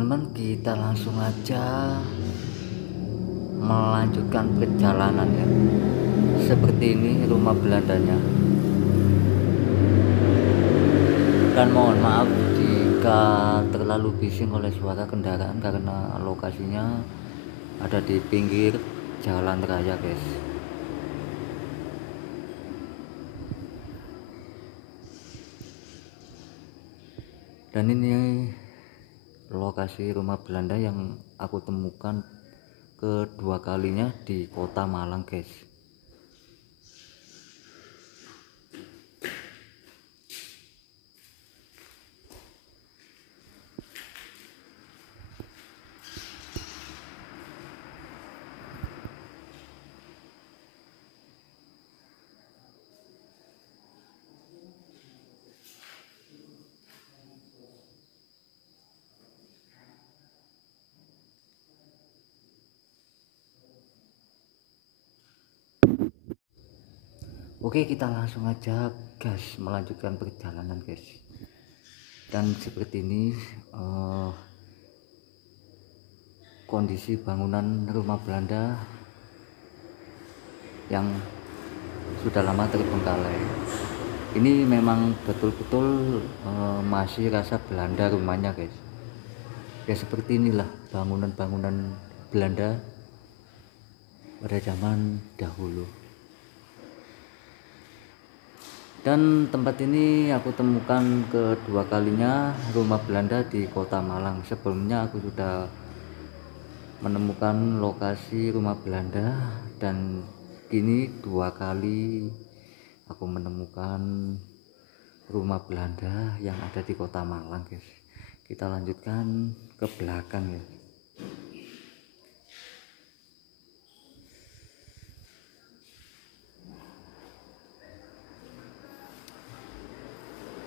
teman-teman, kita langsung aja melanjutkan perjalanan ya. Seperti ini rumah Belandanya. Dan mohon maaf jika terlalu bising oleh suara kendaraan karena lokasinya ada di pinggir jalan raya, guys. Dan ini lokasi rumah Belanda yang aku temukan kedua kalinya di kota Malang, guys. Oke, kita langsung aja gas melanjutkan perjalanan, guys. Dan seperti ini kondisi bangunan rumah Belanda yang sudah lama terbengkalai. Ini memang betul-betul masih rasa Belanda rumahnya, guys. Ya seperti inilah bangunan-bangunan Belanda pada zaman dahulu. Dan tempat ini aku temukan kedua kalinya rumah Belanda di kota Malang. Sebelumnya aku sudah menemukan lokasi rumah Belanda, dan kini dua kali aku menemukan rumah Belanda yang ada di kota Malang, guys. Kita lanjutkan ke belakang ya.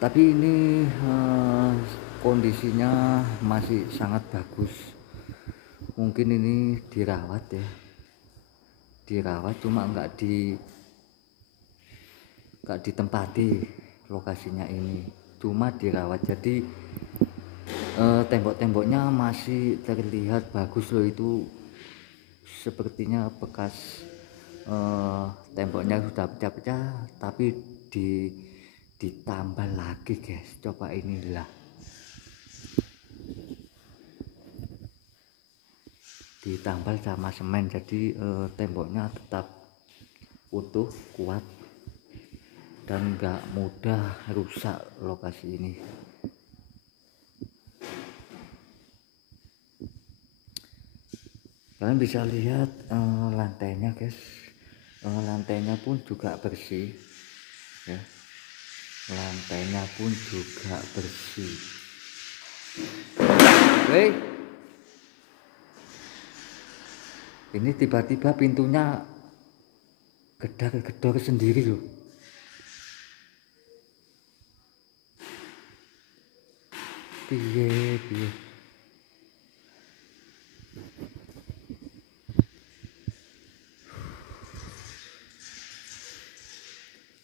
Tapi ini kondisinya masih sangat bagus. Mungkin ini dirawat ya, cuma nggak ditempati lokasinya ini, cuma dirawat. Jadi tembok-temboknya masih terlihat bagus loh. Itu sepertinya bekas temboknya sudah pecah-pecah, tapi ditambal lagi, guys. Coba inilah, ditambal sama semen, jadi temboknya tetap utuh, kuat, dan gak mudah rusak lokasi ini. Kalian bisa lihat lantainya, guys. Lantainya pun juga bersih ya. Lantainya pun juga bersih. Woi, ini tiba-tiba pintunya gedor sendiri loh. Piye.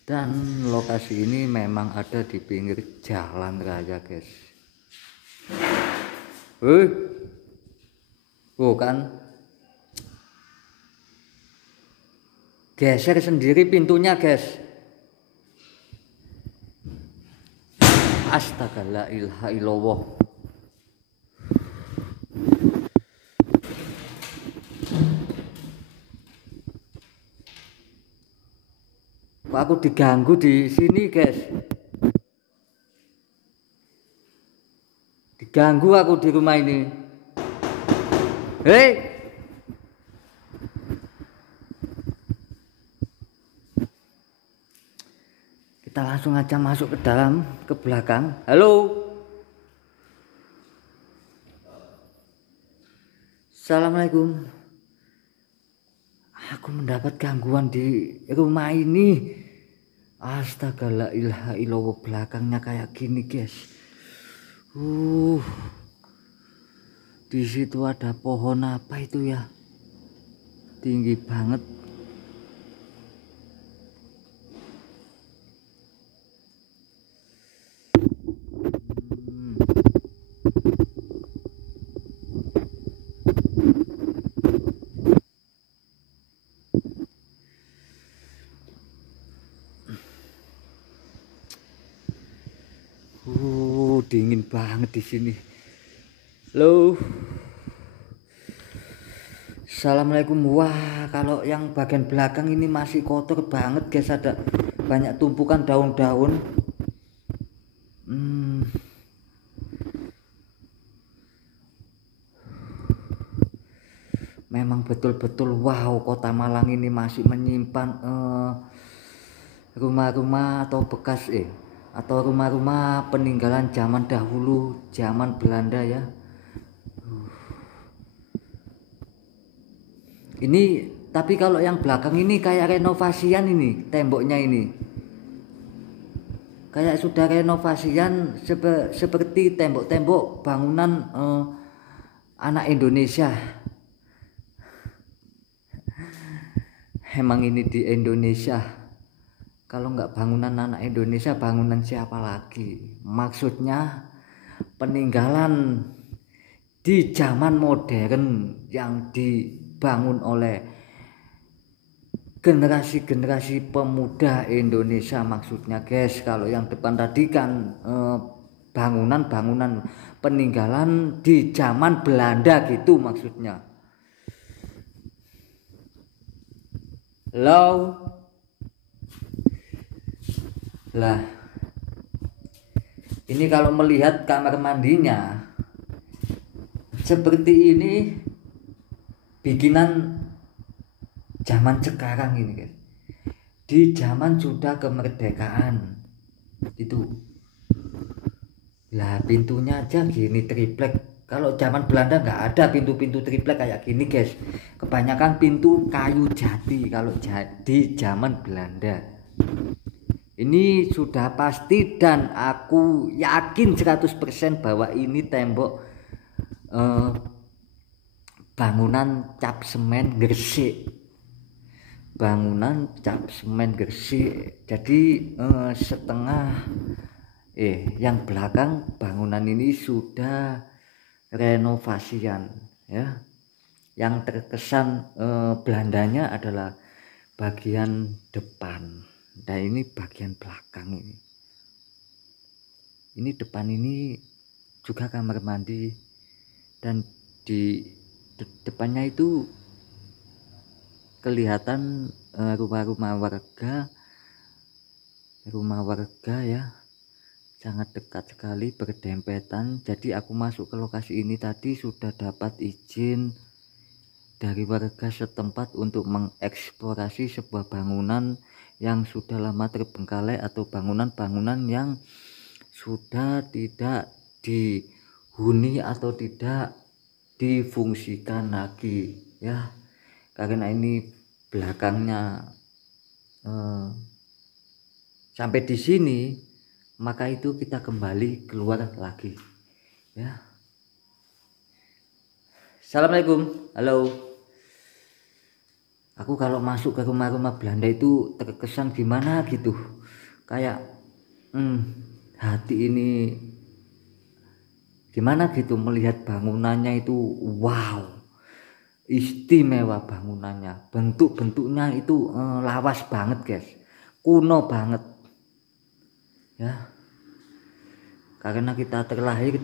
Dan lokasi ini memang ada di pinggir jalan raya, guys. Kan geser sendiri pintunya, guys. Astaga, la ilaha illallah. Kok aku diganggu di sini, guys? Diganggu aku di rumah ini. Hei, kita langsung aja masuk ke dalam, ke belakang. Halo, assalamualaikum. Aku mendapat gangguan di rumah ini. Astaga, la ilaha illallah. Belakangnya kayak gini, guys. Di situ ada pohon apa itu ya? Tinggi banget. banget di sini. Halo. Assalamualaikum. Wah, kalau yang bagian belakang ini masih kotor banget guys, ada banyak tumpukan daun-daun. Memang betul-betul wow, Kota Malang ini masih menyimpan rumah-rumah atau bekas atau rumah-rumah peninggalan zaman dahulu, zaman Belanda ya. Ini tapi kalau yang belakang ini kayak renovasian, ini temboknya ini kayak sudah renovasian seperti tembok-tembok bangunan anak Indonesia. Emang ini di Indonesia, kalau nggak bangunan anak Indonesia, bangunan siapa lagi? Maksudnya peninggalan di zaman modern yang dibangun oleh generasi-generasi pemuda Indonesia maksudnya guys. Kalau yang depan tadi kan bangunan-bangunan peninggalan di zaman Belanda gitu maksudnya. Halo. Lah, ini kalau melihat kamar mandinya seperti ini bikinan zaman sekarang ini guys. Di zaman sudah kemerdekaan itu. Lah pintunya aja gini triplek. Kalau zaman Belanda nggak ada pintu-pintu triplek kayak gini guys. Kebanyakan pintu kayu jati kalau di zaman Belanda. Ini sudah pasti dan aku yakin 100% bahwa ini tembok bangunan cap semen Gresik. Bangunan cap semen Gresik. Jadi setengah yang belakang bangunan ini sudah renovasian ya. Yang terkesan Belandanya adalah bagian depan. Dan ini bagian belakang ini. Ini depan ini juga kamar mandi dan di depannya itu kelihatan rumah-rumah warga ya, sangat dekat sekali berdempetan. Jadi aku masuk ke lokasi ini tadi sudah dapat izin dari warga setempat untuk mengeksplorasi sebuah bangunan yang sudah lama terbengkalai atau bangunan-bangunan yang sudah tidak dihuni atau tidak difungsikan lagi ya, karena ini belakangnya sampai di sini, maka itu kita kembali keluar lagi ya. Assalamualaikum. Halo. Aku kalau masuk ke rumah-rumah Belanda itu terkesan gimana gitu, kayak hati ini gimana gitu melihat bangunannya itu. Wow, istimewa bangunannya, bentuk-bentuknya itu lawas banget guys, kuno banget ya, karena kita terlahir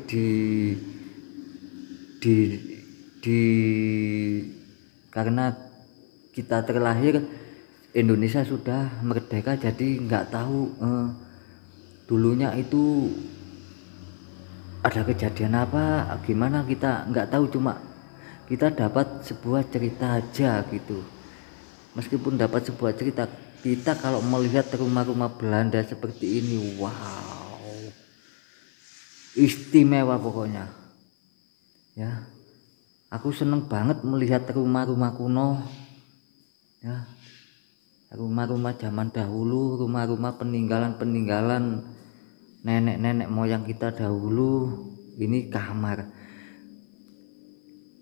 karena kita terlahir Indonesia sudah merdeka, jadi nggak tahu dulunya itu ada kejadian apa gimana, kita nggak tahu, cuma kita dapat sebuah cerita aja gitu. Meskipun dapat sebuah cerita, kita kalau melihat rumah-rumah Belanda seperti ini, wow, istimewa pokoknya ya. Aku seneng banget melihat rumah-rumah kuno ya, rumah-rumah zaman dahulu, rumah-rumah peninggalan nenek-nenek moyang kita dahulu. Ini kamar,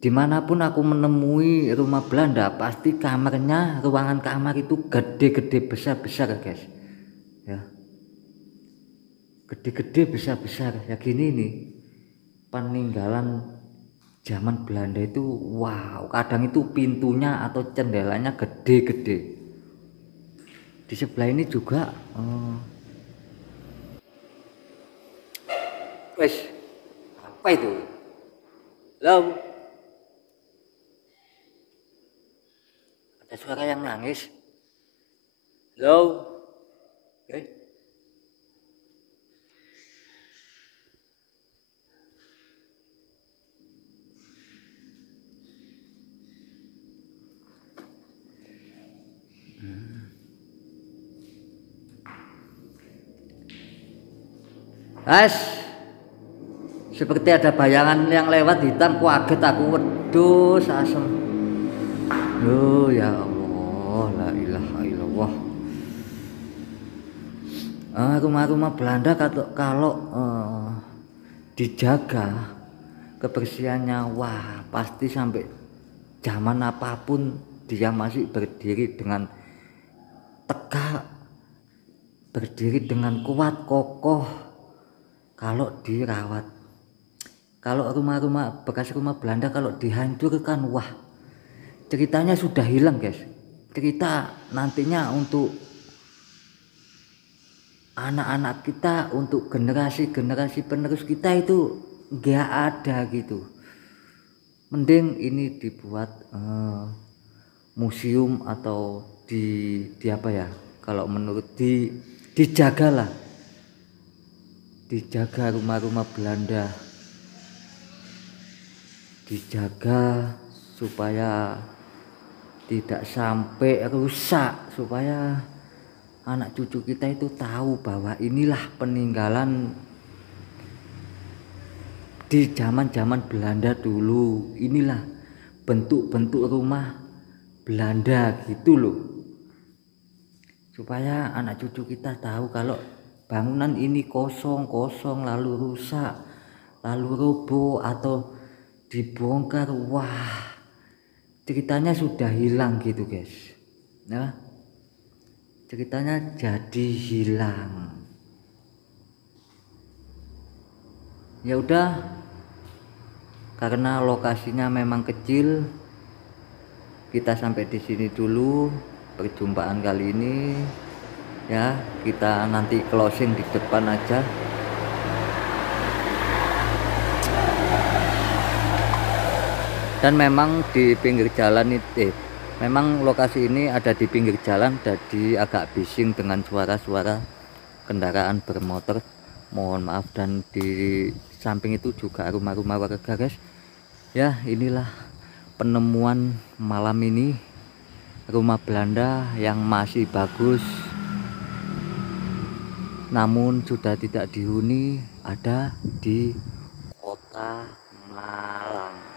dimanapun aku menemui rumah Belanda pasti kamarnya, ruangan kamar itu gede-gede besar-besar guys ya, gede-gede besar-besar ya gini nih peninggalan zaman Belanda itu. Wow, kadang itu pintunya atau jendelanya gede-gede. Di sebelah ini juga wes Apa itu? Halo? Ada suara yang nangis. Halo? Okay. Guys, seperti ada bayangan yang lewat hitam, kaget aku, wedus asem. Oh ya Allah, la ilaha illallah. Rumah-rumah Belanda kalau dijaga kebersihannya, wah pasti sampai zaman apapun dia masih berdiri dengan tegak, berdiri dengan kuat kokoh kalau dirawat. Kalau rumah-rumah bekas rumah Belanda kalau dihancurkan, wah ceritanya sudah hilang guys. Cerita nantinya untuk anak-anak kita, untuk generasi-generasi penerus kita itu nggak ada gitu. Mending ini dibuat museum atau di apa ya, kalau menurut dijagalah, dijaga rumah-rumah Belanda, dijaga supaya tidak sampai rusak, supaya anak cucu kita itu tahu bahwa inilah peninggalan di zaman-zaman Belanda dulu, inilah bentuk-bentuk rumah Belanda gitu loh, supaya anak cucu kita tahu kalau bangunan ini kosong lalu rusak, lalu roboh atau dibongkar, wah ceritanya sudah hilang gitu guys ya, ceritanya jadi hilang. Ya udah, karena lokasinya memang kecil, kita sampai di sini dulu perjumpaan kali ini ya. Kita nanti closing di depan aja. Dan memang di pinggir jalan itu, memang lokasi ini ada di pinggir jalan, jadi agak bising dengan suara-suara kendaraan bermotor, mohon maaf. Dan di samping itu juga rumah-rumah warga guys ya. Inilah penemuan malam ini, rumah Belanda yang masih bagus namun sudah tidak dihuni, ada di kota Malang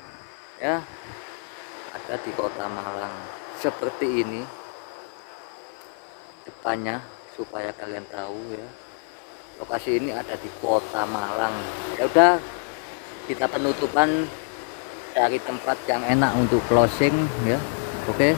ya, ada di kota Malang seperti ini depannya, supaya kalian tahu ya, lokasi ini ada di kota Malang. Ya udah, kita penutupan dari tempat yang enak untuk closing ya. Oke.